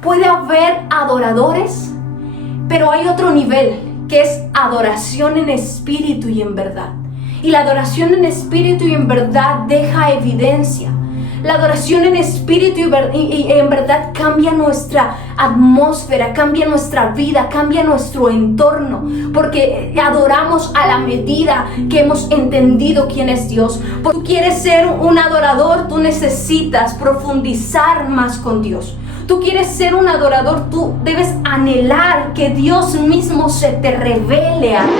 puede haber adoradores, pero hay otro nivel, que es adoración en espíritu y en verdad. Y la adoración en espíritu y en verdad deja evidencia. La adoración en espíritu y en verdad cambia nuestra atmósfera, cambia nuestra vida, cambia nuestro entorno, porque adoramos a la medida que hemos entendido quién es Dios. Porque tú quieres ser un adorador, tú necesitas profundizar más con Dios. Tú quieres ser un adorador, tú debes anhelar que Dios mismo se te revele a ti.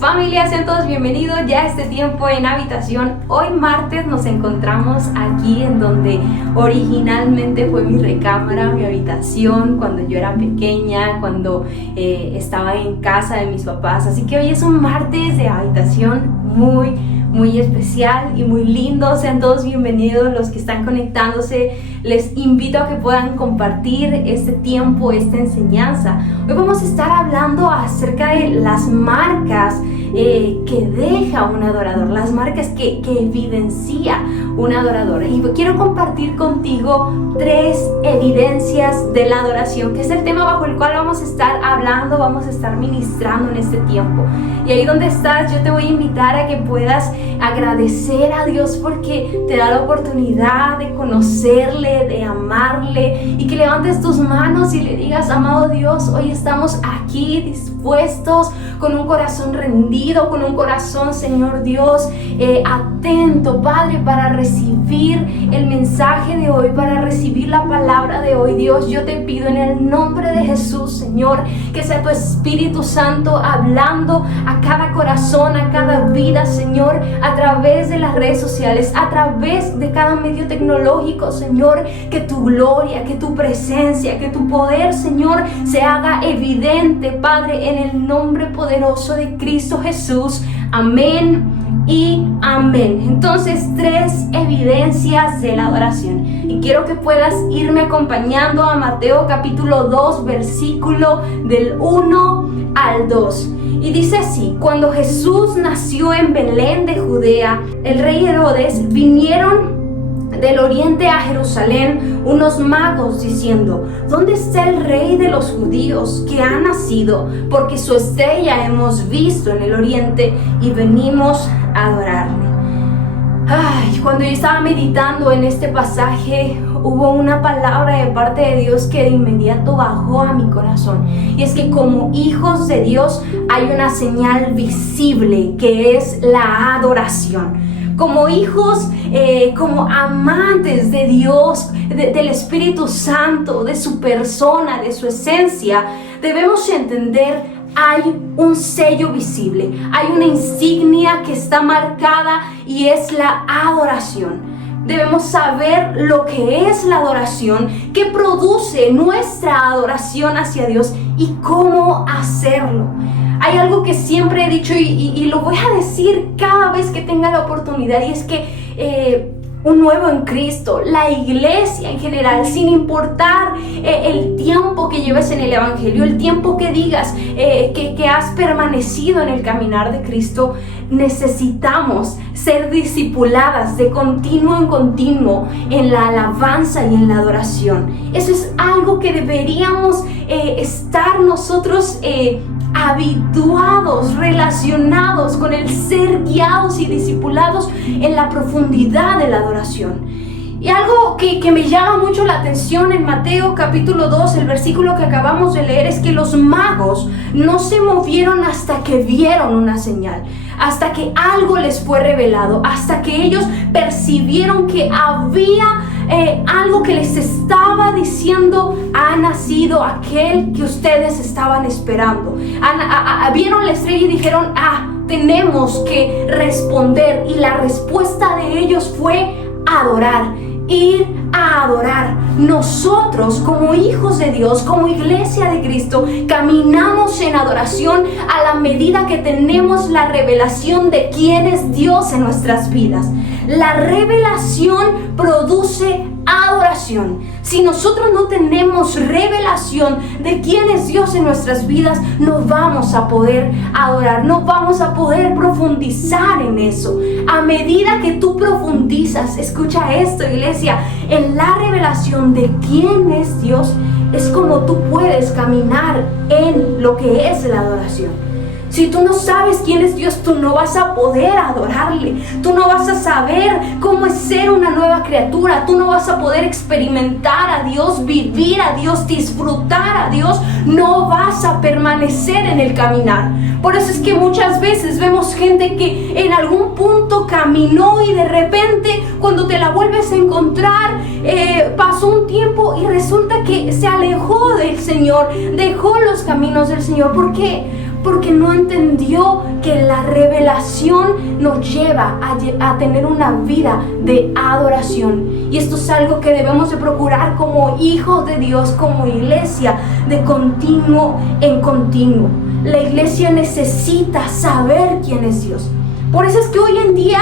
Familia, sean todos bienvenidos ya a este tiempo en habitación. Hoy martes nos encontramos aquí en donde originalmente fue mi recámara, mi habitación, cuando yo era pequeña, cuando estaba en casa de mis papás. Así que hoy es un martes de habitación muy especial y muy lindo. Sean todos bienvenidos los que están conectándose. Les invito a que puedan compartir este tiempo, esta enseñanza. Hoy vamos a estar hablando acerca de las marcas que deja un adorador, las marcas que evidencia un adorador. Y quiero compartir contigo 3 evidencias de la adoración, que es el tema bajo el cual vamos a estar hablando, vamos a estar ministrando en este tiempo. Y ahí donde estás, yo te voy a invitar a que puedas agradecer a Dios porque te da la oportunidad de conocerle, de amarle, y que levantes tus manos y le digas: amado Dios, hoy estamos aquí dispuestos, con un corazón rendido, con un corazón, Señor Dios, atento, Padre, para recibir el mensaje de hoy, para recibir la palabra de hoy. Dios, yo te pido en el nombre de Jesús, Señor, que sea tu Espíritu Santo hablando a cada corazón, a cada vida, Señor, a través de las redes sociales, a través de cada medio tecnológico, Señor, que tu gloria, que tu presencia, que tu poder, Señor, se haga evidente, Padre, en el nombre poderoso de Cristo Jesús. Amén y amén. Entonces, 3 evidencias de la adoración, y quiero que puedas irme acompañando a Mateo capítulo 2, versículo del 1 al 2. Y dice así: cuando Jesús nació en Belén de Judea, el rey Herodes, vinieron del oriente a Jerusalén unos magos diciendo: ¿dónde está el rey de los judíos que ha nacido? Porque su estrella hemos visto en el oriente y venimos a adorarle. Cuando yo estaba meditando en este pasaje, hubo una palabra de parte de Dios que de inmediato bajó a mi corazón. Y es que como hijos de Dios hay una señal visible, que es la adoración. Como hijos, como amantes de Dios, del Espíritu Santo, de su persona, de su esencia, debemos entender: hay un sello visible, hay una insignia que está marcada, y es la adoración. Debemos saber lo que es la adoración, qué produce nuestra adoración hacia Dios y cómo hacerlo. Hay algo que siempre he dicho y lo voy a decir cada vez que tenga la oportunidad, y es que un nuevo en Cristo, la iglesia en general, sin importar el tiempo que lleves en el evangelio, el tiempo que digas que has permanecido en el caminar de Cristo, necesitamos ser discipuladas de continuo en continuo en la alabanza y en la adoración. Eso es algo que deberíamos estar nosotros habituados, relacionados con el ser guiados y discipulados en la profundidad de la adoración. Y algo que me llama mucho la atención en Mateo capítulo 2, el versículo que acabamos de leer, es que los magos no se movieron hasta que vieron una señal, hasta que algo les fue revelado, hasta que ellos percibieron que había algo que les estaba diciendo: ha nacido aquel que ustedes estaban esperando. Vieron la estrella y dijeron: tenemos que responder. Y la respuesta de ellos fue adorar, ir a adorar. Nosotros, como hijos de Dios, como iglesia de Cristo, caminamos en adoración a la medida que tenemos la revelación de quién es Dios en nuestras vidas. La revelación produce adoración. Si nosotros no tenemos revelación de quién es Dios en nuestras vidas, no vamos a poder adorar, no vamos a poder profundizar en eso. A medida que tú profundizas, escucha esto, iglesia, en la revelación de quién es Dios, es como tú puedes caminar en lo que es la adoración. Si tú no sabes quién es Dios, tú no vas a poder adorarle. Tú no vas a saber cómo es ser una nueva criatura. Tú no vas a poder experimentar a Dios, vivir a Dios, disfrutar a Dios. No vas a permanecer en el caminar. Por eso es que muchas veces vemos gente que en algún punto caminó y de repente cuando te la vuelves a encontrar, pasó un tiempo y resulta que se alejó del Señor, dejó los caminos del Señor. ¿Por qué? Porque no entendió que la revelación nos lleva a tener una vida de adoración. Y esto es algo que debemos de procurar como hijos de Dios, como iglesia, de continuo en continuo. La iglesia necesita saber quién es Dios. Por eso es que hoy en día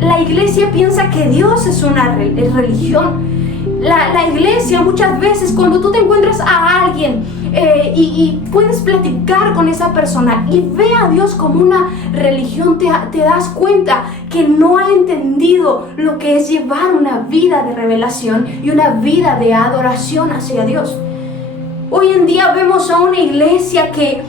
la iglesia piensa que Dios es una religión. La iglesia muchas veces, cuando tú te encuentras a alguien y puedes platicar con esa persona y ve a Dios como una religión, te das cuenta que no ha entendido lo que es llevar una vida de revelación y una vida de adoración hacia Dios. Hoy en día vemos a una iglesia que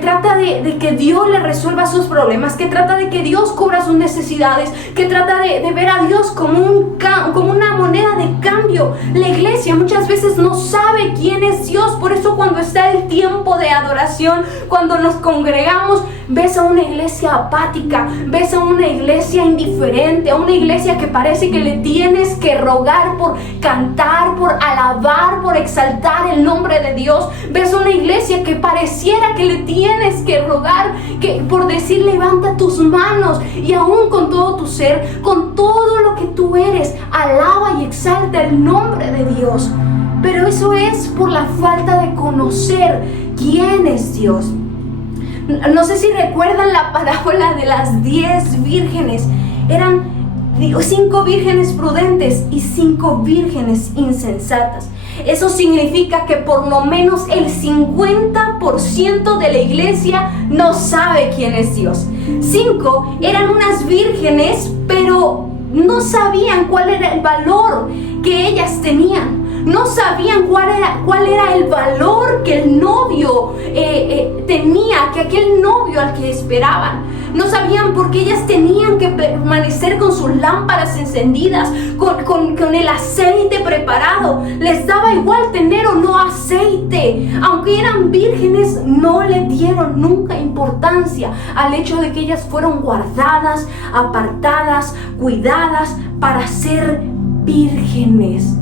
trata de que Dios le resuelva sus problemas, que trata de que Dios cubra sus necesidades, que trata de ver a Dios como una moneda de cambio. La iglesia muchas veces no sabe quién es Dios. Por eso cuando está el tiempo de adoración, cuando nos congregamos, ves a una iglesia apática, ves a una iglesia indiferente, a una iglesia que parece que le tienes que rogar por cantar, por alabar, por exaltar el nombre de Dios. Ves a una iglesia que pareciera que le tienes que rogar por decir levanta tus manos y aún con todo tu ser, con todo lo que tú eres, alaba y exalta el nombre de Dios. Pero eso es por la falta de conocer quién es Dios. No sé si recuerdan la parábola de las 10 vírgenes. Eran 5 vírgenes prudentes y 5 vírgenes insensatas. Eso significa que por lo menos el 50% de la iglesia no sabe quién es Dios. 5 eran unas vírgenes, pero no sabían cuál era el valor que ellas tenían. No sabían cuál era el valor que el novio tenía, que aquel novio al que esperaban. No sabían por qué ellas tenían que permanecer con sus lámparas encendidas, con el aceite preparado. Les daba igual tener o no aceite. Aunque eran vírgenes, no le dieron nunca importancia al hecho de que ellas fueron guardadas, apartadas, cuidadas para ser vírgenes.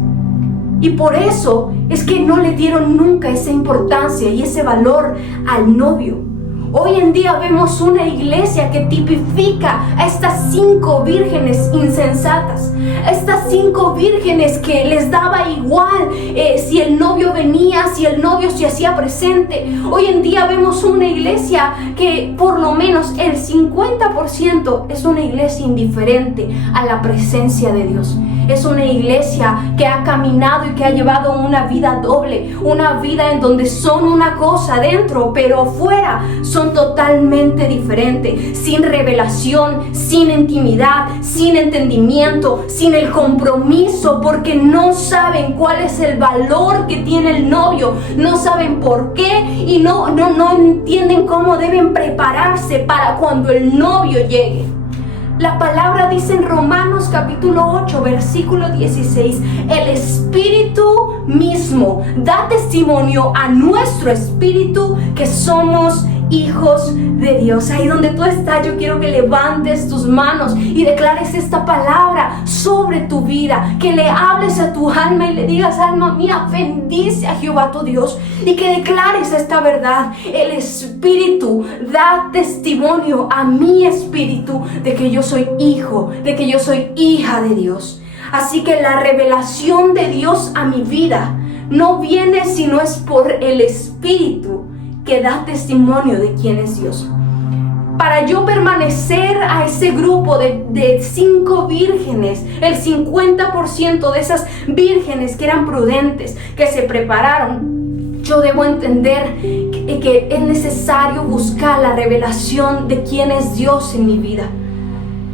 Y por eso es que no le dieron nunca esa importancia y ese valor al novio. Hoy en día vemos una iglesia que tipifica a estas 5 vírgenes insensatas, a estas 5 vírgenes que les daba igual si el novio venía, si el novio se hacía presente. Hoy en día vemos una iglesia que por lo menos el 50% es una iglesia indiferente a la presencia de Dios. Es una iglesia que ha caminado y que ha llevado una vida doble, una vida en donde son una cosa dentro, pero fuera son totalmente diferentes, sin revelación, sin intimidad, sin entendimiento, sin el compromiso, porque no saben cuál es el valor que tiene el novio, no saben por qué y no entienden cómo deben prepararse para cuando el novio llegue. La palabra dice en Romanos capítulo 8, versículo 16, el Espíritu mismo da testimonio a nuestro espíritu que somos hijos de Dios. Ahí donde tú estás, yo quiero que levantes tus manos y declares esta palabra sobre tu vida, que le hables a tu alma y le digas: alma mía, bendice a Jehová tu Dios, y que declares esta verdad. El Espíritu da testimonio a mi espíritu de que yo soy hijo, de que yo soy hija de Dios. Así que la revelación de Dios a mi vida no viene si no es por el Espíritu que da testimonio de quién es Dios. para yo permanecer a ese grupo de 5 vírgenes, el 50% de esas vírgenes que eran prudentes, que se prepararon, yo debo entender que es necesario buscar la revelación de quién es Dios en mi vida.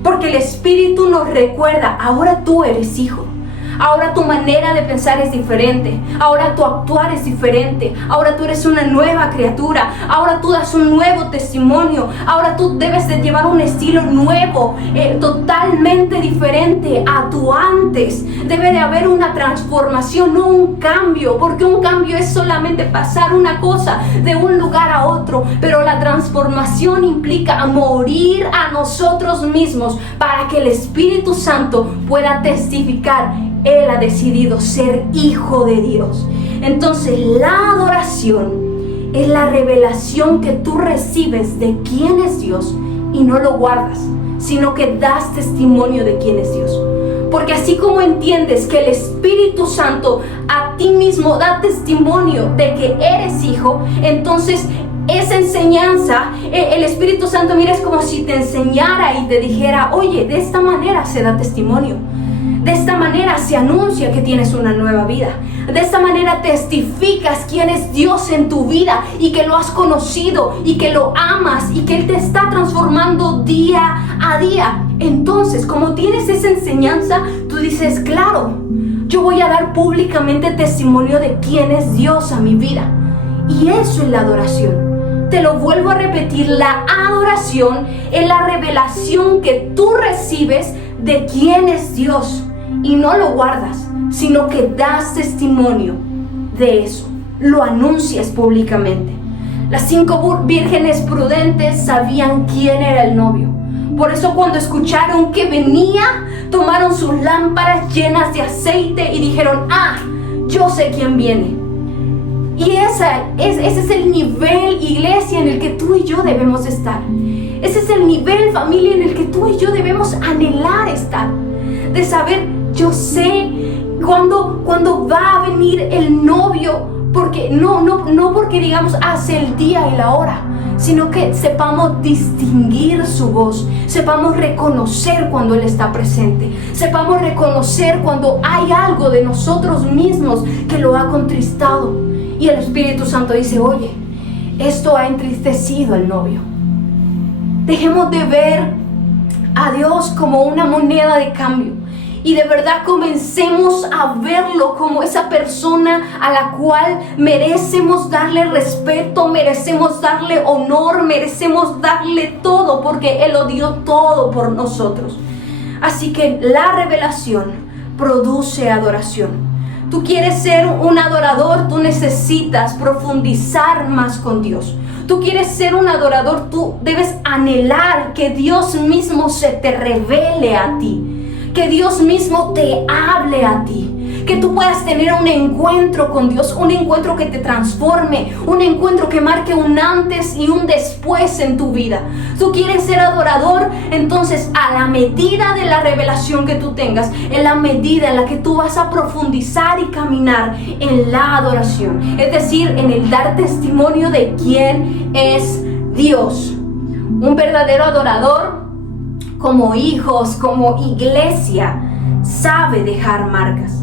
Porque el Espíritu nos recuerda, ahora tú eres hijo. Ahora tu manera de pensar es diferente. Ahora tu actuar es diferente. Ahora tú eres una nueva criatura. Ahora tú das un nuevo testimonio. Ahora tú debes de llevar un estilo nuevo, totalmente diferente a tu antes. Debe de haber una transformación, no un cambio. Porque un cambio es solamente pasar una cosa de un lugar a otro. Pero la transformación implica morir a nosotros mismos para que el Espíritu Santo pueda testificar. Él ha decidido ser hijo de Dios. Entonces la adoración es la revelación que tú recibes de quién es Dios y no lo guardas, sino que das testimonio de quién es Dios. Porque así como entiendes que el Espíritu Santo a ti mismo da testimonio de que eres hijo, entonces esa enseñanza, el Espíritu Santo, mira, es como si te enseñara y te dijera, oye, de esta manera se da testimonio. De esta manera se anuncia que tienes una nueva vida. De esta manera testificas quién es Dios en tu vida y que lo has conocido y que lo amas y que Él te está transformando día a día. Entonces, como tienes esa enseñanza, tú dices, claro, yo voy a dar públicamente testimonio de quién es Dios a mi vida. Y eso es la adoración. Te lo vuelvo a repetir, la adoración es la revelación que tú recibes de quién es Dios. Y no lo guardas, sino que das testimonio de eso. Lo anuncias públicamente. Las 5 vírgenes prudentes sabían quién era el novio. Por eso cuando escucharon que venía, tomaron sus lámparas llenas de aceite y dijeron, yo sé quién viene. Y ese es el nivel, iglesia, en el que tú y yo debemos estar. Ese es el nivel, familia, en el que tú y yo debemos anhelar estar. De saber, yo sé cuándo va a venir el novio, porque no porque digamos hace el día y la hora, sino que sepamos distinguir su voz, sepamos reconocer cuando Él está presente, sepamos reconocer cuando hay algo de nosotros mismos que lo ha contristado. Y el Espíritu Santo dice, oye, esto ha entristecido al novio. Dejemos de ver a Dios como una moneda de cambio. Y de verdad comencemos a verlo como esa persona a la cual merecemos darle respeto, merecemos darle honor, merecemos darle todo, porque Él lo dio todo por nosotros. Así que la revelación produce adoración. Tú quieres ser un adorador, tú necesitas profundizar más con Dios. Tú quieres ser un adorador, tú debes anhelar que Dios mismo se te revele a ti. Que Dios mismo te hable a ti, que tú puedas tener un encuentro con Dios, un encuentro que te transforme, un encuentro que marque un antes y un después en tu vida. Tú quieres ser adorador, entonces a la medida de la revelación que tú tengas, en la medida en la que tú vas a profundizar y caminar en la adoración, es decir, en el dar testimonio de quién es Dios. Un verdadero adorador, como hijos, como iglesia, sabe dejar marcas.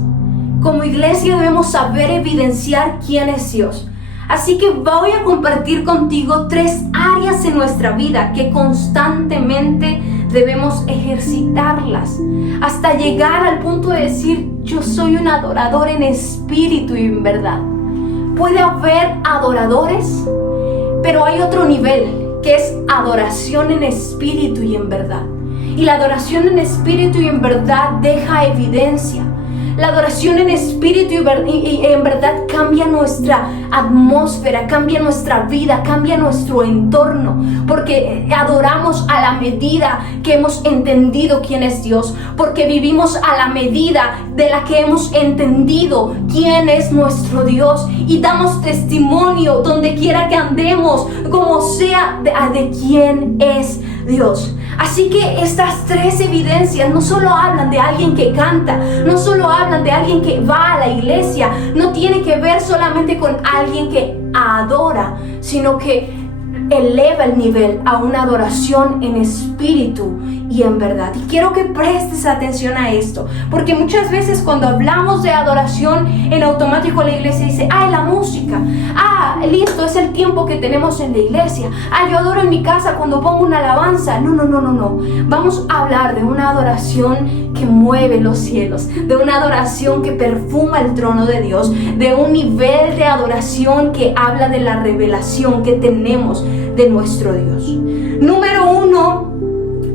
Como iglesia debemos saber evidenciar quién es Dios. Así que voy a compartir contigo 3 áreas en nuestra vida que constantemente debemos ejercitarlas hasta llegar al punto de decir, yo soy un adorador en espíritu y en verdad. Puede haber adoradores, pero hay otro nivel que es adoración en espíritu y en verdad. Y la adoración en espíritu y en verdad deja evidencia. La adoración en espíritu y en verdad cambia nuestra atmósfera, cambia nuestra vida, cambia nuestro entorno. Porque adoramos a la medida que hemos entendido quién es Dios. Porque vivimos a la medida de la que hemos entendido quién es nuestro Dios. Y damos testimonio donde quiera que andemos, como sea, de quién es Dios. Así que estas 3 evidencias no solo hablan de alguien que canta, no solo hablan de alguien que va a la iglesia, no tiene que ver solamente con alguien que adora, sino que eleva el nivel a una adoración en espíritu y en verdad. Y quiero que prestes atención a esto, porque muchas veces cuando hablamos de adoración, en automático la iglesia dice, la música, listo, es el tiempo que tenemos en la iglesia, yo adoro en mi casa cuando pongo una alabanza. No. Vamos a hablar de una adoración que mueve los cielos, de una adoración que perfuma el trono de Dios, de un nivel de adoración que habla de la revelación que tenemos de nuestro Dios. Número 1,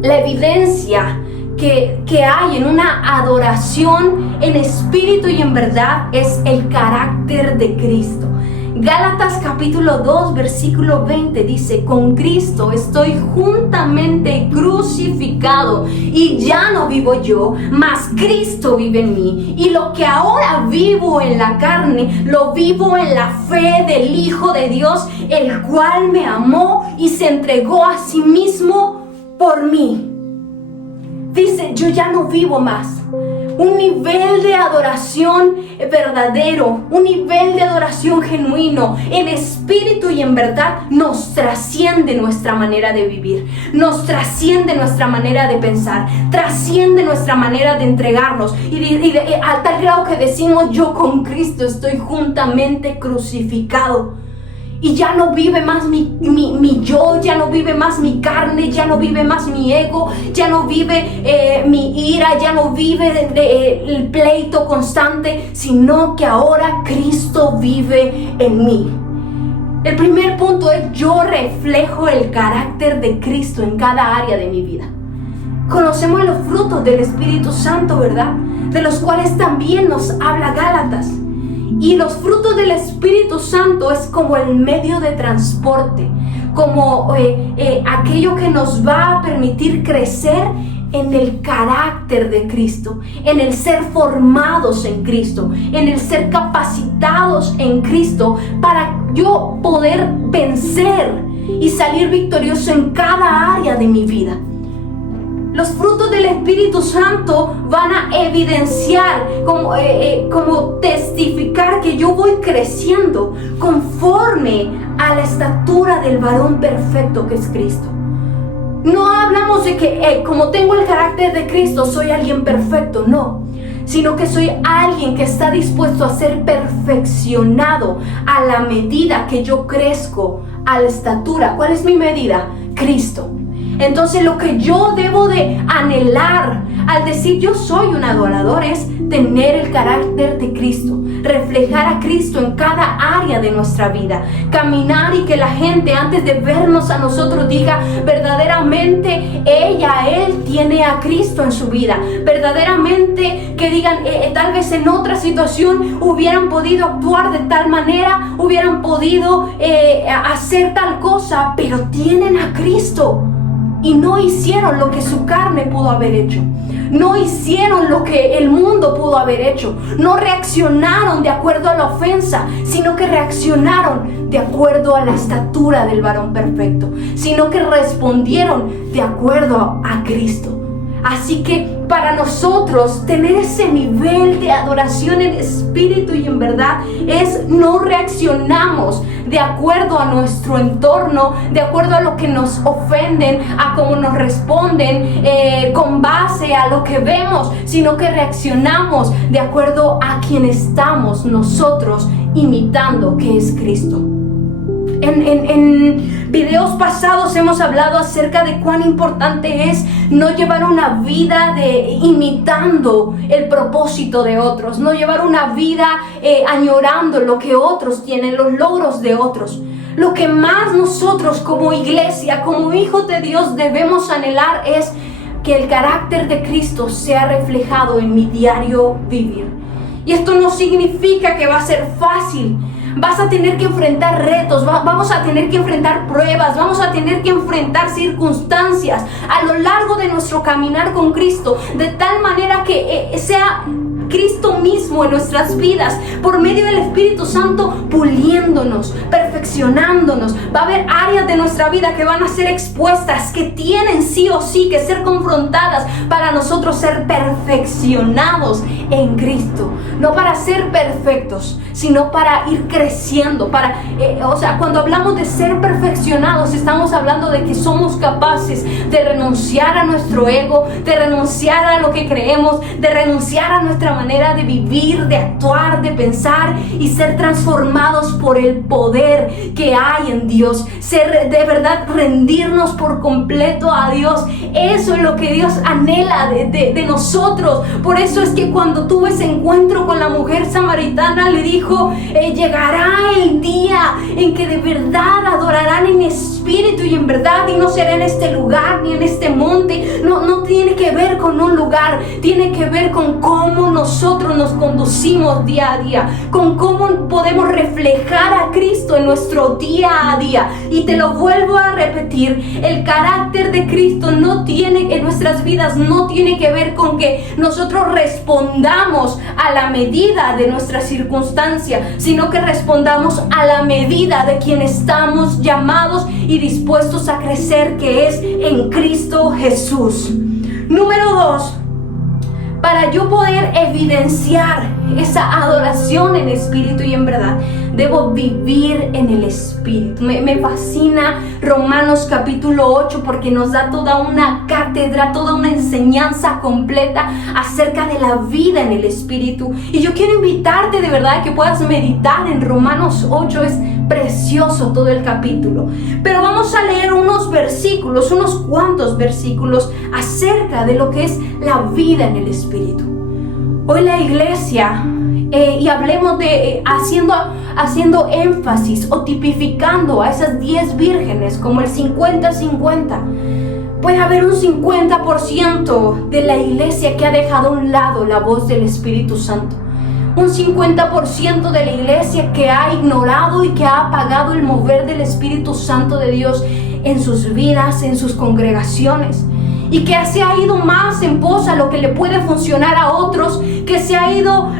la evidencia que hay en una adoración en espíritu y en verdad es el carácter de Cristo. Gálatas capítulo 2 versículo 20 dice: con Cristo estoy juntamente crucificado y ya no vivo yo, mas Cristo vive en mí. Y lo que ahora vivo en la carne, lo vivo en la fe del Hijo de Dios, el cual me amó y se entregó a sí mismo por mí. Dice, yo ya no vivo más. Un nivel de adoración verdadero, un nivel de adoración genuino, en espíritu y en verdad, nos trasciende nuestra manera de vivir, nos trasciende nuestra manera de pensar, trasciende nuestra manera de entregarnos y a tal grado que decimos, yo con Cristo estoy juntamente crucificado. Y ya no vive más mi yo, ya no vive más mi carne, ya no vive más mi ego, ya no vive mi ira, ya no vive el pleito constante, sino que ahora Cristo vive en mí. El primer punto es: yo reflejo el carácter de Cristo en cada área de mi vida. Conocemos los frutos del Espíritu Santo, ¿verdad? De los cuales también nos habla Gálatas. Y los frutos del Espíritu Santo es como el medio de transporte, como aquello que nos va a permitir crecer en el carácter de Cristo, en el ser formados en Cristo, en el ser capacitados en Cristo para yo poder vencer y salir victorioso en cada área de mi vida. Los frutos del Espíritu Santo van a evidenciar, como testificar que yo voy creciendo conforme a la estatura del varón perfecto que es Cristo. No hablamos de que como tengo el carácter de Cristo soy alguien perfecto, no, sino que soy alguien que está dispuesto a ser perfeccionado a la medida que yo crezco a la estatura. ¿Cuál es mi medida? Cristo. Entonces lo que yo debo de anhelar al decir yo soy un adorador es tener el carácter de Cristo, reflejar a Cristo en cada área de nuestra vida, caminar y que la gente antes de vernos a nosotros diga verdaderamente él tiene a Cristo en su vida, verdaderamente que digan tal vez en otra situación hubieran podido actuar de tal manera, hubieran podido hacer tal cosa, pero tienen a Cristo. Y no hicieron lo que su carne pudo haber hecho. No hicieron lo que el mundo pudo haber hecho. No reaccionaron de acuerdo a la ofensa, sino que reaccionaron de acuerdo a la estatura del varón perfecto, sino que respondieron de acuerdo a Cristo. Así que para nosotros tener ese nivel de adoración en espíritu y en verdad es no reaccionamos de acuerdo a nuestro entorno, de acuerdo a lo que nos ofenden, a cómo nos responden, con base a lo que vemos, sino que reaccionamos de acuerdo a quien estamos nosotros imitando, que es Cristo. En videos pasados hemos hablado acerca de cuán importante es no llevar una vida imitando el propósito de otros, no llevar una vida añorando lo que otros tienen, los logros de otros. Lo que más nosotros como iglesia, como hijos de Dios debemos anhelar es que el carácter de Cristo sea reflejado en mi diario vivir. Y esto no significa que va a ser fácil. Vas a tener que enfrentar retos, vamos a tener que enfrentar pruebas, vamos a tener que enfrentar circunstancias a lo largo de nuestro caminar con Cristo, de tal manera que sea Cristo mismo en nuestras vidas, por medio del Espíritu Santo, puliéndonos, perfeccionándonos. Va a haber áreas de nuestra vida que van a ser expuestas, que tienen sí o sí que ser confrontadas para nosotros ser perfeccionados en Cristo. No para ser perfectos, sino para ir creciendo, cuando hablamos de ser perfeccionados, estamos hablando de que somos capaces de renunciar a nuestro ego, de renunciar a lo que creemos, de renunciar a nuestra manera de vivir, de actuar, de pensar y ser transformados por el poder que hay en Dios, ser de verdad, rendirnos por completo a Dios. Eso es lo que Dios anhela de nosotros. Por eso es que cuando tuvo ese encuentro con la mujer samaritana, le dijo, llegará el día en que de verdad adorarán en espíritu y en verdad, y no será en este lugar ni en este monte. No tiene que ver con un lugar, tiene que ver con cómo nosotros nos conducimos día a día, con cómo podemos reflejar a Cristo en nuestro día a día. Y te lo vuelvo a repetir, el carácter de Cristo en nuestras vidas no tiene que ver con que nosotros respondamos a la medida de nuestra circunstancia, sino que respondamos a la medida de quien estamos llamados y dispuestos a crecer, que es en Cristo Jesús. Número 2, para yo poder evidenciar esa adoración en espíritu y en verdad, debo vivir en el espíritu. Me fascina Romanos capítulo 8 porque nos da toda una cátedra, toda una enseñanza completa acerca de la vida en el espíritu. Y yo quiero invitarte de verdad a que puedas meditar en Romanos 8. Es precioso todo el capítulo. Pero vamos a leer unos cuantos versículos acerca de lo que es la vida en el espíritu. Hoy la iglesia, y hablemos de haciendo énfasis o tipificando a esas 10 vírgenes como el 50-50. Puede haber un 50% de la iglesia que ha dejado a un lado la voz del Espíritu Santo. Un 50% de la iglesia que ha ignorado y que ha apagado el mover del Espíritu Santo de Dios en sus vidas, en sus congregaciones. Y que se ha ido más en pos a lo que le puede funcionar a otros, que se ha ido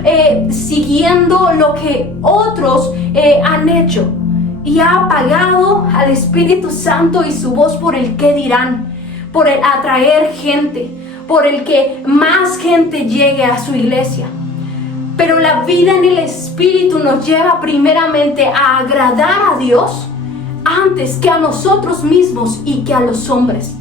siguiendo lo que otros han hecho, y ha apagado al Espíritu Santo y su voz por el qué dirán, por el atraer gente, por el que más gente llegue a su iglesia. Pero la vida en el Espíritu nos lleva primeramente a agradar a Dios antes que a nosotros mismos y que a los hombres.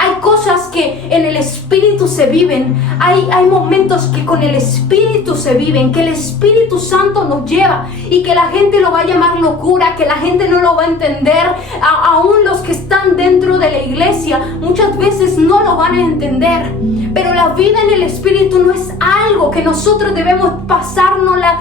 Hay cosas que en el Espíritu se viven, hay momentos que con el Espíritu se viven, que el Espíritu Santo nos lleva y que la gente lo va a llamar locura, que la gente no lo va a entender. Aún los que están dentro de la iglesia muchas veces no lo van a entender. Pero la vida en el Espíritu no es algo que nosotros debemos pasárnosla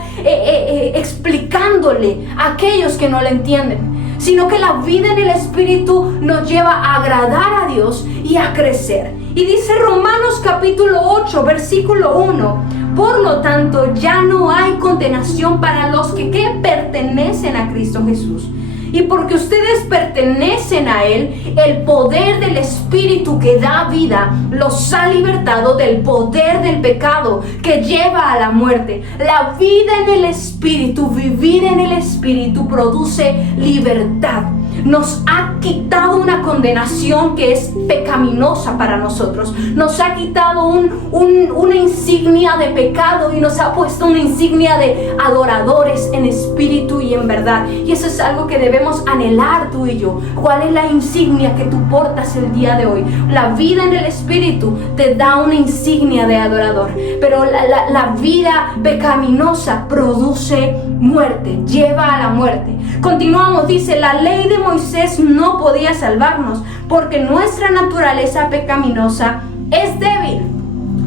explicándole a aquellos que no la entienden, sino que la vida en el Espíritu nos lleva a agradar a Dios y a crecer. Y dice Romanos capítulo 8, versículo 1: por lo tanto, ya no hay condenación para los que pertenecen a Cristo Jesús. Y porque ustedes pertenecen a Él, el poder del Espíritu que da vida los ha libertado del poder del pecado que lleva a la muerte. La vida en el Espíritu, vivir en el Espíritu, produce libertad. Nos ha quitado una condenación que es pecaminosa para nosotros. Nos ha quitado una insignia de pecado y nos ha puesto una insignia de adoradores en espíritu y en verdad. Y eso es algo que debemos anhelar tú y yo. ¿Cuál es la insignia que tú portas el día de hoy? La vida en el Espíritu te da una insignia de adorador, pero la vida pecaminosa produce muerte, lleva a la muerte. Continuamos, dice: la ley de Moisés no podía salvarnos porque nuestra naturaleza pecaminosa es débil.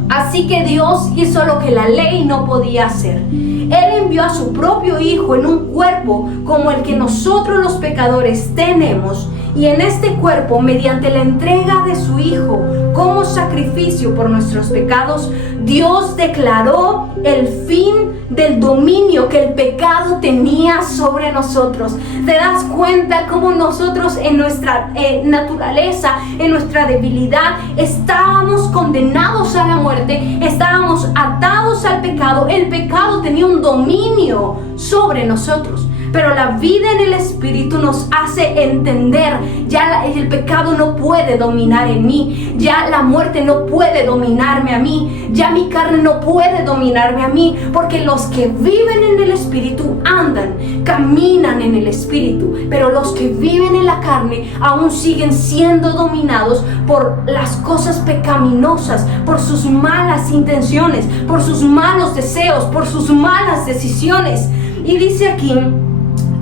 Así que Dios hizo lo que la ley no podía hacer. Él envió a su propio Hijo en un cuerpo como el que nosotros los pecadores tenemos, y en este cuerpo, mediante la entrega de su Hijo como sacrificio por nuestros pecados, Dios declaró el fin del dominio que el pecado tenía sobre nosotros. ¿Te das cuenta cómo nosotros en nuestra naturaleza, en nuestra debilidad, estábamos condenados a la muerte, estábamos atados al pecado? El pecado tenía un dominio sobre nosotros. Pero la vida en el Espíritu nos hace entender, ya el pecado no puede dominar en mí, ya la muerte no puede dominarme a mí, ya mi carne no puede dominarme a mí, porque los que viven en el Espíritu andan, caminan en el Espíritu, pero los que viven en la carne aún siguen siendo dominados por las cosas pecaminosas, por sus malas intenciones, por sus malos deseos, por sus malas decisiones. Y dice aquí,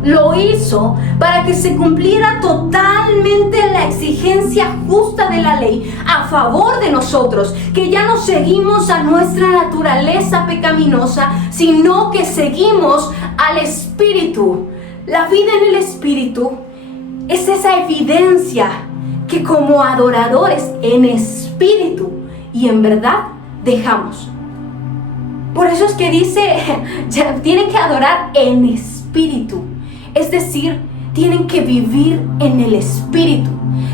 lo hizo para que se cumpliera totalmente la exigencia justa de la ley a favor de nosotros, que ya no seguimos a nuestra naturaleza pecaminosa, sino que seguimos al Espíritu. La vida en el Espíritu es esa evidencia que como adoradores en espíritu y en verdad dejamos. Por eso es que dice, tienen que adorar en espíritu. Es decir, tienen que vivir en el Espíritu.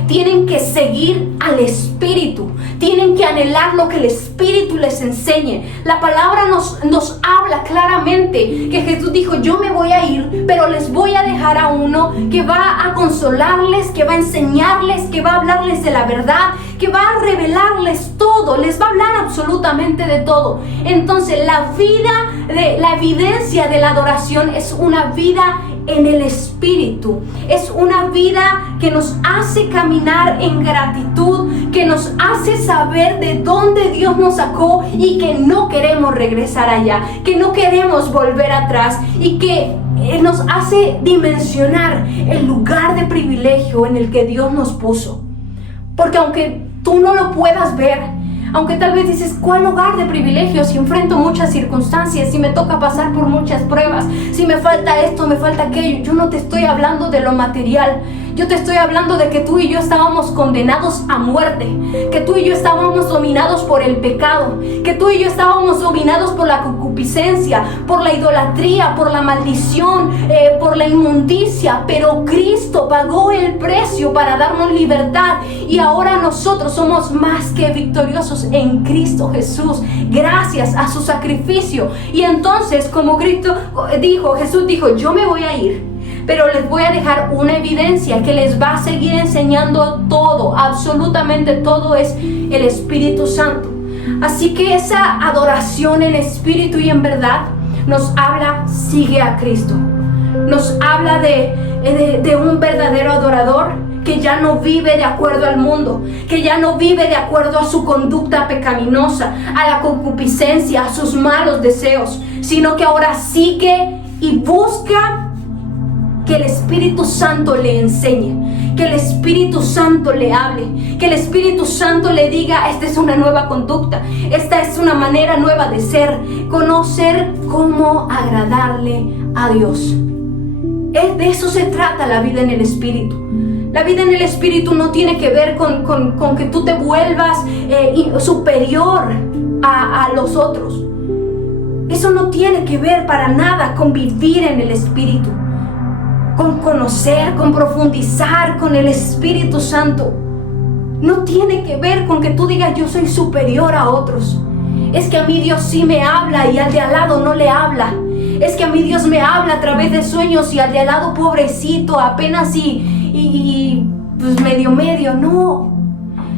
Tienen que seguir al Espíritu. Tienen que anhelar lo que el Espíritu les enseñe. La palabra nos habla claramente que Jesús dijo, yo me voy a ir, pero les voy a dejar a uno que va a consolarles, que va a enseñarles, que va a hablarles de la verdad, que va a revelarles todo, les va a hablar absolutamente de todo. Entonces la evidencia de la adoración es una vida en el Espíritu, es una vida que nos hace caminar en gratitud, que nos hace saber de dónde Dios nos sacó y que no queremos regresar allá, que no queremos volver atrás, y que nos hace dimensionar el lugar de privilegio en el que Dios nos puso. Porque aunque tú no lo puedas ver, aunque tal vez dices, ¿cuál lugar de privilegio? Si enfrento muchas circunstancias, si me toca pasar por muchas pruebas, si me falta esto, me falta aquello. Yo no te estoy hablando de lo material. Yo te estoy hablando de que tú y yo estábamos condenados a muerte, que tú y yo estábamos dominados por el pecado, que tú y yo estábamos dominados por la concupiscencia, por la idolatría, por la maldición, por la inmundicia. Pero Cristo pagó el precio para darnos libertad, y ahora nosotros somos más que victoriosos en Cristo Jesús, gracias a su sacrificio. Y entonces, como Jesús dijo, yo me voy a ir, pero les voy a dejar una evidencia que les va a seguir enseñando todo, absolutamente todo, es el Espíritu Santo. Así que esa adoración en espíritu y en verdad nos habla, sigue a Cristo. Nos habla de un verdadero adorador que ya no vive de acuerdo al mundo, que ya no vive de acuerdo a su conducta pecaminosa, a la concupiscencia, a sus malos deseos, sino que ahora sigue y busca que el Espíritu Santo le enseñe, que el Espíritu Santo le hable, que el Espíritu Santo le diga, esta es una nueva conducta, esta es una manera nueva de ser, conocer cómo agradarle a Dios. De eso se trata la vida en el Espíritu. La vida en el Espíritu no tiene que ver con que tú te vuelvas superior a los otros. Eso no tiene que ver para nada con vivir en el Espíritu, con conocer, con profundizar con el Espíritu Santo. No tiene que ver con que tú digas, yo soy superior a otros. Es que a mí Dios sí me habla y al de al lado no le habla. Es que a mí Dios me habla a través de sueños y al de al lado, pobrecito, apenas pues medio. No.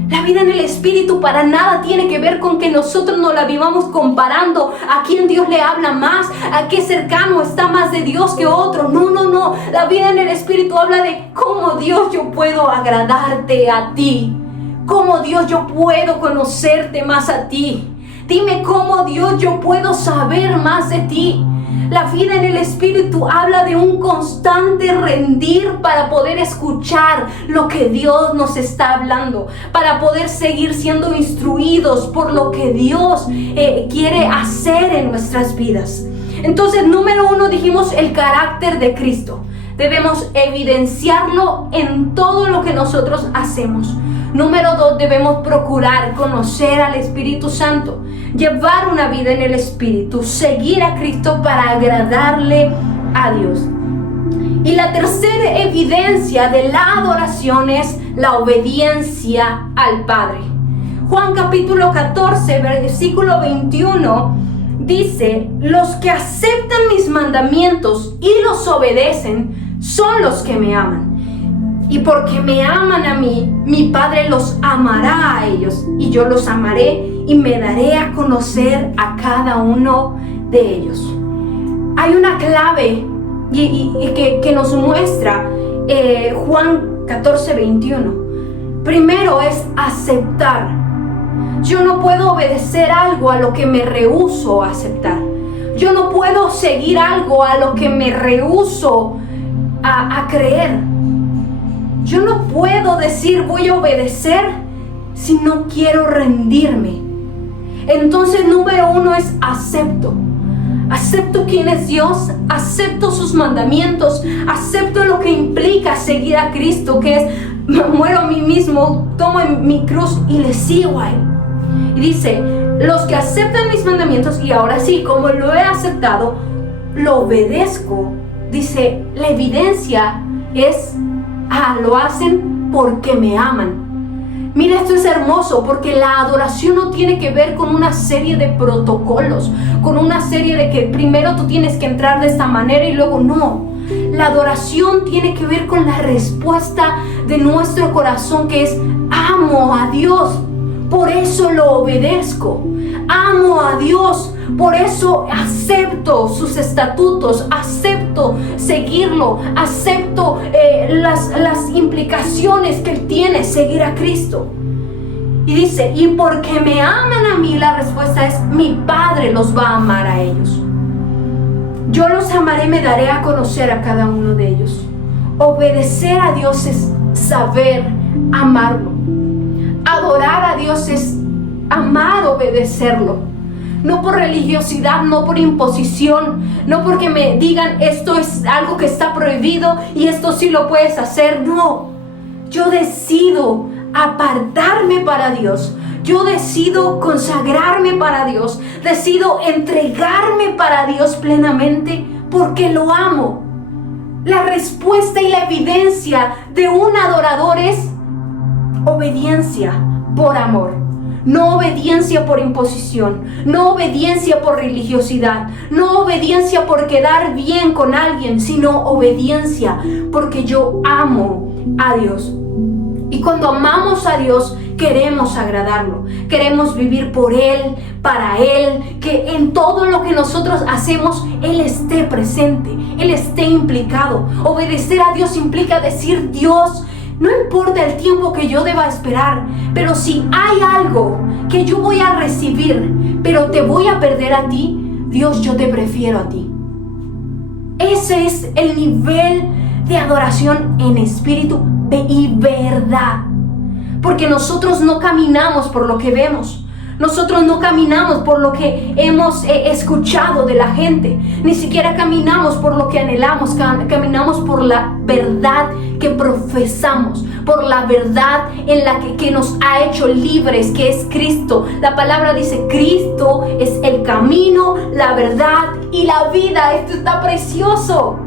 La vida en el Espíritu para nada tiene que ver con que nosotros nos la vivamos comparando a quién Dios le habla más, a qué cercano está más de Dios que otro. No. La vida en el Espíritu habla de cómo Dios yo puedo agradarte a ti. Cómo Dios yo puedo conocerte más a ti. Dime cómo Dios yo puedo saber más de ti. La vida en el Espíritu habla de un constante rendir para poder escuchar lo que Dios nos está hablando, para poder seguir siendo instruidos por lo que Dios quiere hacer en nuestras vidas. Entonces, número 1, dijimos el carácter de Cristo. Debemos evidenciarlo en todo lo que nosotros hacemos. Número 2, debemos procurar conocer al Espíritu Santo, llevar una vida en el Espíritu, seguir a Cristo para agradarle a Dios. Y la tercera evidencia de la adoración es la obediencia al Padre. Juan capítulo 14, versículo 21, dice, los que aceptan mis mandamientos y los obedecen son los que me aman. Y porque me aman a mí, mi Padre los amará a ellos, y yo los amaré y me daré a conocer a cada uno de ellos. Hay una clave que nos muestra Juan 14:21. Primero es aceptar. Yo no puedo obedecer algo a lo que me rehúso a aceptar. Yo no puedo seguir algo a lo que me rehúso a creer. Yo no puedo decir voy a obedecer si no quiero rendirme. Entonces, número uno es acepto. Acepto quién es Dios, acepto sus mandamientos, acepto lo que implica seguir a Cristo, que es muero a mí mismo, tomo mi cruz y le sigo a Él. Y dice, los que aceptan mis mandamientos, y ahora sí, como lo he aceptado, lo obedezco. Dice, la evidencia es, lo hacen porque me aman. Mira, esto es hermoso porque la adoración no tiene que ver con una serie de protocolos, con una serie de que primero tú tienes que entrar de esta manera y luego no. La adoración tiene que ver con la respuesta de nuestro corazón, que es amo a Dios, por eso lo obedezco. Amo a Dios, por eso acepto sus estatutos, acepto seguirlo, acepto las implicaciones que Él tiene seguir a Cristo. Y dice, y porque me aman a mí, la respuesta es, mi Padre los va a amar a ellos. Yo los amaré, me daré a conocer a cada uno de ellos. Obedecer a Dios es saber amarlo. Adorar a Dios es amar, obedecerlo. No por religiosidad, no por imposición, no porque me digan esto es algo que está prohibido y esto sí lo puedes hacer. No, yo decido apartarme para Dios. Yo decido consagrarme para Dios. Decido entregarme para Dios plenamente porque lo amo. La respuesta y la evidencia de un adorador es obediencia por amor. No obediencia por imposición, no obediencia por religiosidad, no obediencia por quedar bien con alguien, sino obediencia porque yo amo a Dios. Y cuando amamos a Dios, queremos agradarlo, queremos vivir por Él, para Él, que en todo lo que nosotros hacemos, Él esté presente, Él esté implicado. Obedecer a Dios implica decir, Dios, no importa el tiempo que yo deba esperar, pero si hay algo que yo voy a recibir, pero te voy a perder a ti, Dios, yo te prefiero a ti. Ese es el nivel de adoración en espíritu y verdad. Porque nosotros no caminamos por lo que vemos. Nosotros no caminamos por lo que hemos escuchado de la gente. Ni siquiera caminamos por lo que anhelamos. Caminamos por la verdad que profesamos. Por la verdad en la que nos ha hecho libres, que es Cristo. La palabra dice, Cristo es el camino, la verdad y la vida. Esto está precioso.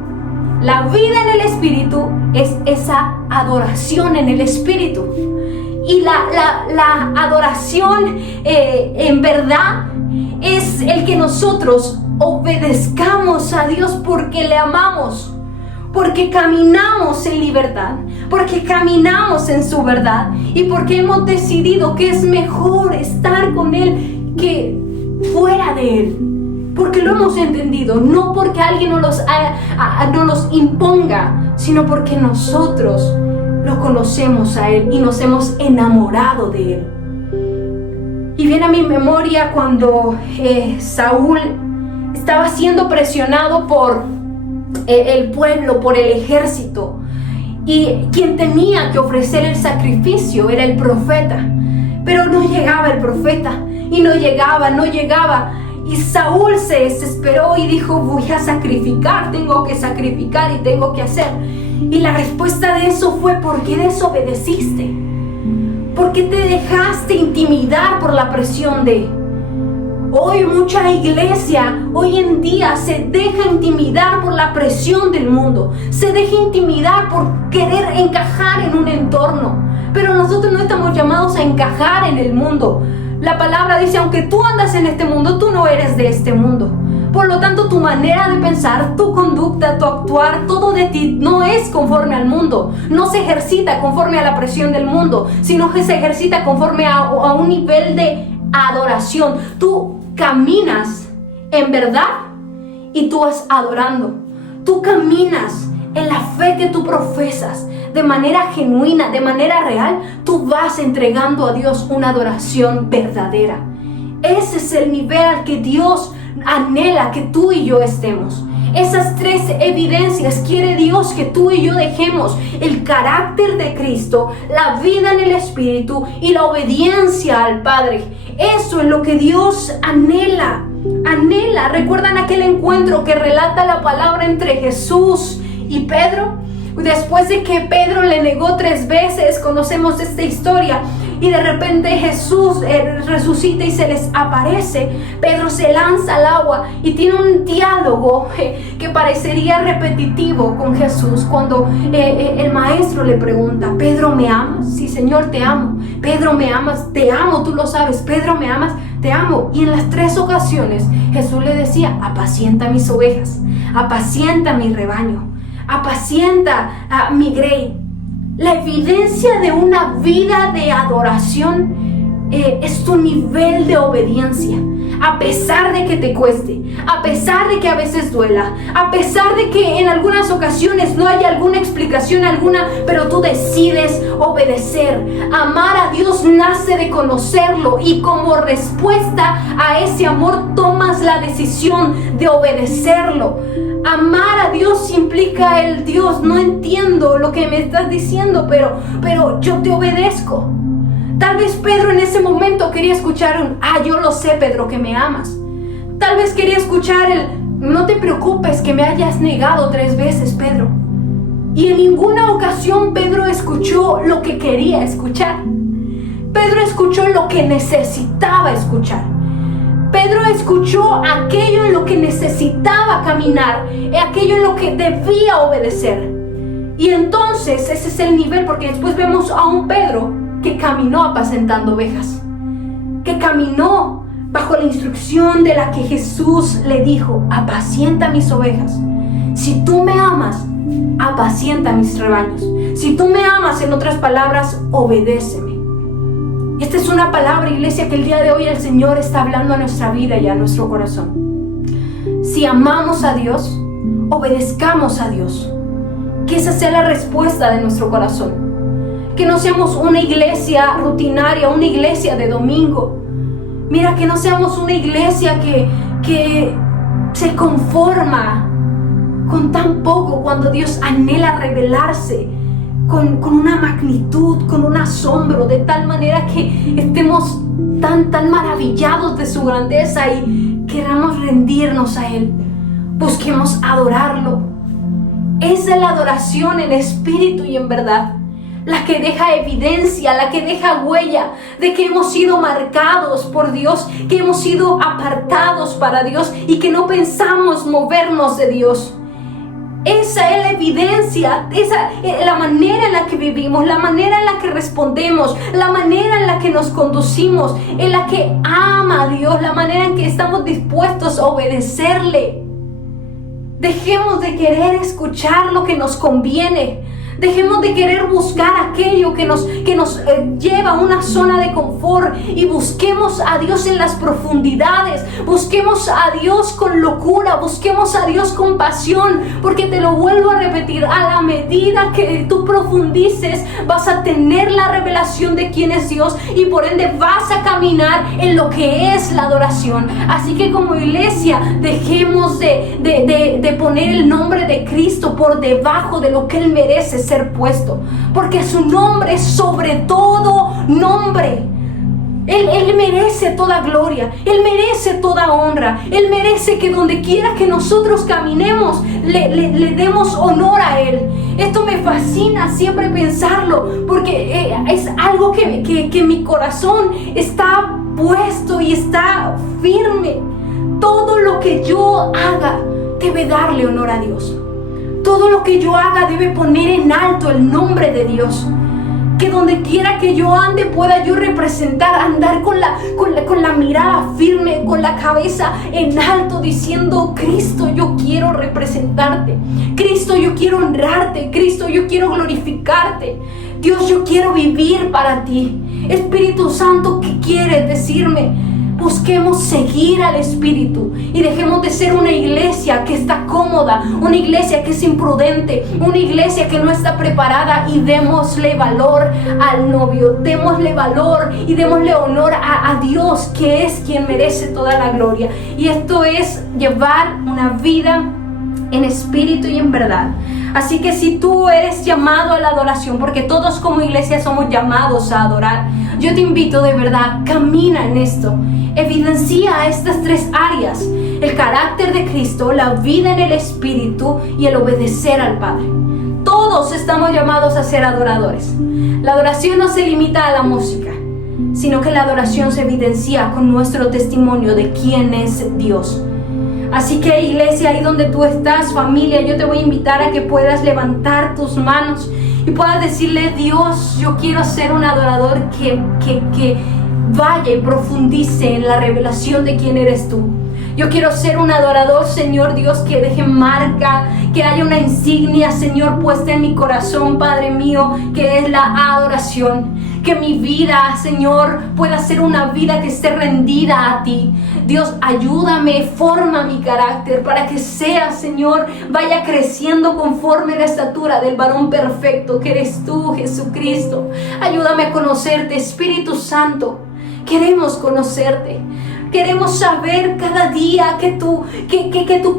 La vida en el Espíritu es esa adoración en el Espíritu. Y la adoración en verdad es el que nosotros obedezcamos a Dios porque le amamos, porque caminamos en libertad, porque caminamos en su verdad y porque hemos decidido que es mejor estar con Él que fuera de Él. Porque lo hemos entendido, no porque alguien no nos imponga, sino porque nosotros lo conocemos a Él y nos hemos enamorado de Él. Y viene a mi memoria cuando Saúl estaba siendo presionado por el pueblo, por el ejército, y quien tenía que ofrecer el sacrificio era el profeta, pero no llegaba el profeta, y no llegaba, y Saúl se desesperó y dijo, voy a sacrificar, tengo que sacrificar y tengo que hacer. Y la respuesta de eso fue, ¿por qué desobedeciste? ¿Por qué te dejaste intimidar por la presión de? Hoy mucha iglesia, hoy en día, se deja intimidar por la presión del mundo. Se deja intimidar por querer encajar en un entorno. Pero nosotros no estamos llamados a encajar en el mundo. La palabra dice, aunque tú andas en este mundo, tú no eres de este mundo. Por lo tanto, tu manera de pensar, tu conducta, tu actuar, todo de ti no es conforme al mundo. No se ejercita conforme a la presión del mundo, sino que se ejercita conforme a un nivel de adoración. Tú caminas en verdad y tú vas adorando. Tú caminas en la fe que tú profesas de manera genuina, de manera real. Tú vas entregando a Dios una adoración verdadera. Ese es el nivel al que Dios anhela que tú y yo estemos. Esas tres evidencias quiere Dios que tú y yo dejemos: el carácter de Cristo, la vida en el Espíritu y la obediencia al Padre. Eso es lo que Dios anhela. ¿Recuerdan aquel encuentro que relata la palabra entre Jesús y Pedro? Después de que Pedro le negó 3 veces, conocemos esta historia, y de repente Jesús resucita y se les aparece. Pedro se lanza al agua y tiene un diálogo que parecería repetitivo con Jesús cuando el maestro le pregunta: Pedro, ¿me amas? Sí, Señor, te amo. Pedro, ¿me amas? Te amo, tú lo sabes. Pedro, ¿me amas? Te amo. Y en las 3 ocasiones Jesús le decía: apacienta mis ovejas, apacienta mi rebaño, apacienta a mi grey. La evidencia de una vida de adoración es tu nivel de obediencia. A pesar de que te cueste, a pesar de que a veces duela, a pesar de que en algunas ocasiones no haya alguna explicación alguna, pero tú decides obedecer. Amar a Dios nace de conocerlo, y como respuesta a ese amor tomas la decisión de obedecerlo. Amar a Dios implica el Dios, no entiendo lo que me estás diciendo, pero yo te obedezco. Tal vez Pedro en ese momento quería escuchar yo lo sé, Pedro, que me amas. Tal vez quería escuchar no te preocupes que me hayas negado 3 veces, Pedro. Y en ninguna ocasión Pedro escuchó lo que quería escuchar. Pedro escuchó lo que necesitaba escuchar. Pedro escuchó aquello en lo que necesitaba caminar, aquello en lo que debía obedecer. Y entonces ese es el nivel, porque después vemos a un Pedro que caminó apacentando ovejas, que caminó bajo la instrucción de la que Jesús le dijo: apacienta mis ovejas. Si tú me amas, apacienta mis rebaños. Si tú me amas, en otras palabras, obedéceme. Esta es una palabra, iglesia, que el día de hoy el Señor está hablando a nuestra vida y a nuestro corazón. Si amamos a Dios, obedezcamos a Dios. Que esa sea la respuesta de nuestro corazón. Que no seamos una iglesia rutinaria, una iglesia de domingo. Mira, que no seamos una iglesia que se conforma con tan poco, cuando Dios anhela revelarse con una magnitud, con un asombro, de tal manera que estemos tan maravillados de su grandeza y queramos rendirnos a Él. Busquemos adorarlo. Esa es la adoración en espíritu y en verdad, la que deja evidencia, la que deja huella de que hemos sido marcados por Dios, que hemos sido apartados para Dios y que no pensamos movernos de Dios. Esa es la evidencia, esa es la manera en la que vivimos, la manera en la que respondemos, la manera en la que nos conducimos, en la que ama a Dios, la manera en que estamos dispuestos a obedecerle. Dejemos de querer escuchar lo que nos conviene. Dejemos de querer buscar aquello que nos lleva a una zona de confort, y busquemos a Dios en las profundidades. Busquemos a Dios con locura, busquemos a Dios con pasión, porque te lo vuelvo a repetir: a la medida que tú profundices, vas a tener la revelación de quién es Dios, y por ende vas a caminar en lo que es la adoración. Así que como iglesia, dejemos de poner el nombre de Cristo por debajo de lo que Él merece ser puesto, porque su nombre es sobre todo nombre. Él merece toda gloria, Él merece toda honra, Él merece que donde quiera que nosotros caminemos le demos honor a Él. Esto me fascina siempre pensarlo, porque es algo que mi corazón está puesto y está firme. Todo lo que yo haga debe darle honor a Dios. Todo lo que yo haga debe poner en alto el nombre de Dios. Que donde quiera que yo ande pueda yo representar, andar con la mirada firme, con la cabeza en alto, diciendo: Cristo, yo quiero representarte. Cristo, yo quiero honrarte. Cristo, yo quiero glorificarte. Dios, yo quiero vivir para ti. Espíritu Santo, ¿qué quieres decirme? Busquemos seguir al Espíritu y dejemos de ser una iglesia que está cómoda, una iglesia que es imprudente, una iglesia que no está preparada, y démosle valor al novio, démosle valor y démosle honor a Dios, que es quien merece toda la gloria. Y esto es llevar una vida en espíritu y en verdad. Así que si tú eres llamado a la adoración, porque todos como iglesia somos llamados a adorar, yo te invito de verdad, camina en esto. Evidencia estas 3 áreas: el carácter de Cristo, la vida en el Espíritu y el obedecer al Padre. Todos estamos llamados a ser adoradores. La adoración no se limita a la música, sino que la adoración se evidencia con nuestro testimonio de quién es Dios. Así que, iglesia, ahí donde tú estás, familia, yo te voy a invitar a que puedas levantar tus manos y puedas decirle: Dios, yo quiero ser un adorador que vaya y profundice en la revelación de quién eres tú. Yo quiero ser un adorador, Señor Dios, que deje marca, que haya una insignia, Señor, puesta en mi corazón, Padre mío, que es la adoración. Que mi vida, Señor, pueda ser una vida que esté rendida a ti. Dios, ayúdame, forma mi carácter para que sea, Señor, vaya creciendo conforme la estatura del varón perfecto que eres tú, Jesucristo. Ayúdame a conocerte, Espíritu Santo. Queremos conocerte. Queremos saber cada día que tú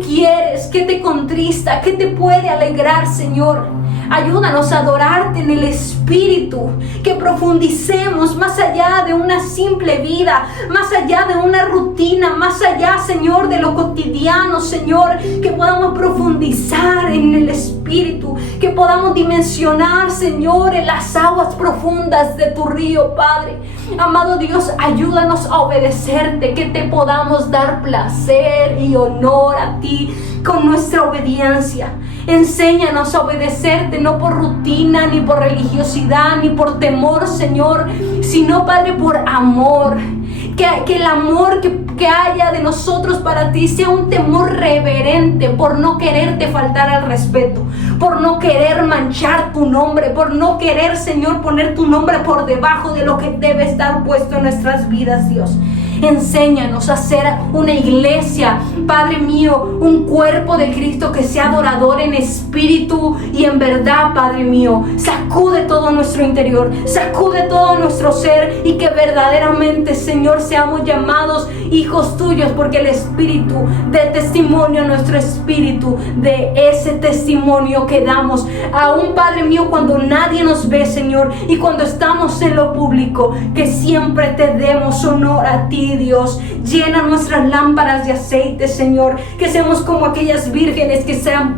quieres, que te contrista, que te puede alegrar, Señor. Ayúdanos a adorarte en el Espíritu, que profundicemos más allá de una simple vida, más allá de una rutina, más allá, Señor, de lo cotidiano, Señor, que podamos profundizar en el Espíritu, que podamos dimensionar, Señor, en las aguas profundas de tu río, Padre. Amado Dios, ayúdanos a obedecerte, que te podamos dar placer y honor a ti con nuestra obediencia. Enséñanos a obedecerte, no por rutina, ni por religiosidad, ni por temor, Señor, sino, Padre, por amor. Que el amor que haya de nosotros para ti sea un temor reverente, por no quererte faltar al respeto, por no querer manchar tu nombre, por no querer, Señor, poner tu nombre por debajo de lo que debe estar puesto en nuestras vidas, Dios. Enséñanos a ser una iglesia, Padre mío, un cuerpo de Cristo que sea adorador en espíritu y en verdad, Padre mío. Sacude todo nuestro interior, sacude todo nuestro ser, y que verdaderamente, Señor, seamos llamados hijos tuyos, porque el Espíritu de testimonio, nuestro espíritu de ese testimonio que damos, aún, Padre mío, cuando nadie nos ve, Señor, y cuando estamos en lo público, que siempre te demos honor a ti, Dios. Llena nuestras lámparas de aceite, Señor, que seamos como aquellas vírgenes que sean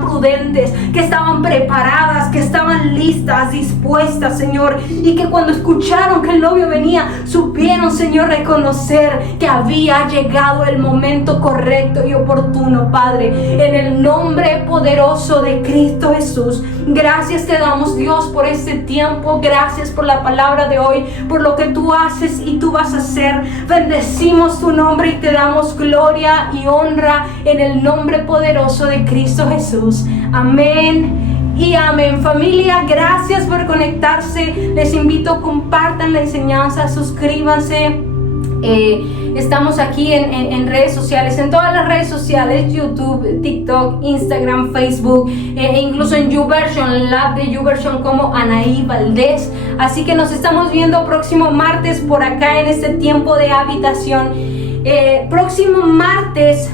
prudentes, que estaban preparadas, que estaban listas, dispuestas, Señor, y que cuando escucharon que el novio venía, supieron, Señor, reconocer que había llegado el momento correcto y oportuno, Padre, en el nombre poderoso de Cristo Jesús. Gracias te damos, Dios, por este tiempo. Gracias por la palabra de hoy, por lo que tú haces y tú vas a hacer. Bendecimos tu nombre y te damos gloria y honra en el nombre poderoso de Cristo Jesús. Amén y amén. Familia, gracias por conectarse. Les invito, compartan la enseñanza, suscríbanse. Estamos aquí en redes sociales, en todas las redes sociales: YouTube, TikTok, Instagram, Facebook, e incluso en YouVersion, la app de YouVersion, como Anaí Valdés. Así que nos estamos viendo próximo martes por acá en este tiempo de habitación. Próximo martes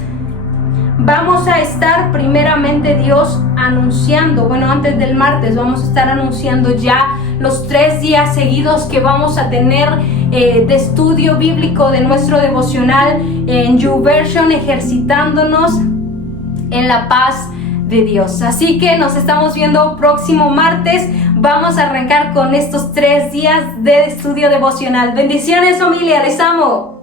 vamos a estar, primeramente Dios, anunciando, antes del martes vamos a estar anunciando ya los 3 días seguidos que vamos a tener de estudio bíblico de nuestro devocional en YouVersion, ejercitándonos en la paz de Dios. Así que nos estamos viendo próximo martes. Vamos a arrancar con estos 3 días de estudio devocional. Bendiciones, familia, les amo.